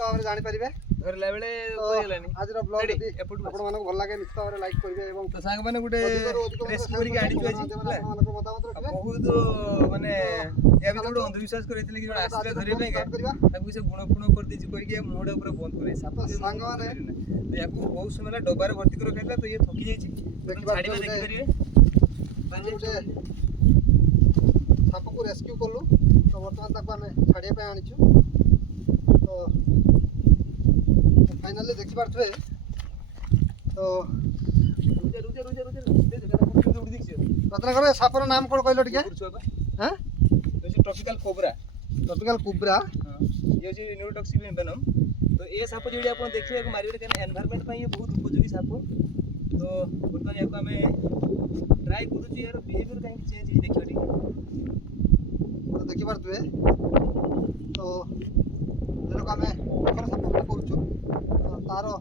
ନିଶ୍ଚିତ ଭାବରେ ଜାଣିପାରିବେ। ଧରିଲା ବେଳେ ଆଜିର ବ୍ଲଗ ଯଦି ଆପଣମାନଙ୍କୁ ଭଲ ଲାଗେ ନିଶ୍ଚିତ ଭାବରେ ଲାଇକ୍ କରିବେ ଏବଂ ତ ସାଙ୍ଗମାନେ ଗୋଟେ ରେସ୍କ୍ୟୁ କରିକି ଆଣିଛୁ ଆଜି ହେଲା। ଆପଣମାନଙ୍କ ମତାମତ ରଖିବେ। ବହୁତ ମାନେ ୟା ଭିତରେ ଗୋଟେ ଅନ୍ଧବିଶ୍ୱାସ କରିଥିଲେ କି ଜଣେ ଆସିଲେ ଧରିବା ପାଇଁକା ତାକୁ ସେ ଗୁଣ ଫୁଣ କରିଦେଇଛି କହିକି ମୁହଁଟା ପୁରା ବନ୍ଦ କରି ସାପ ସାଙ୍ଗମାନେ ୟାକୁ ବହୁତ ସମୟ ହେଲା ଡବାରେ ଭର୍ତ୍ତି କରି ରଖାଇଥିଲା ତ ଇଏ ଥକି ଯାଇଛି। ଛାଡ଼ିବେ ଦେଖିପାରିବେ ଗୋଟେ ସାପକୁ ରେସ୍କ୍ୟୁ କଲୁ ତ ବର୍ତ୍ତମାନ ତାକୁ ଆମେ ଛାଡ଼ିବା ପାଇଁ ଆଣିଛୁ। ତ ଫାଇନାଲି ଦେଖିପାରୁଥିବେ ତ ରତ୍ନାକର ସାପର ନାମ କ'ଣ କହିଲ ଟିକେ? ହଁ ट्रॉपिकल कोबरा। ट्रॉपिकल कोबरा ये होची न्यूरोटॉक्सिक वेनम। तो ये साप जेडी आपण देखिबा को मारिबे कारण एनवायरनमेंट पई ये बहुत उपयोगी साप। तो बर्तमान याको हमें ट्राई करू छी यार बिहेवियर काहे चेंज ही देखियो टी तो देखि पारतुए तो जेरो को हमें साप करू तार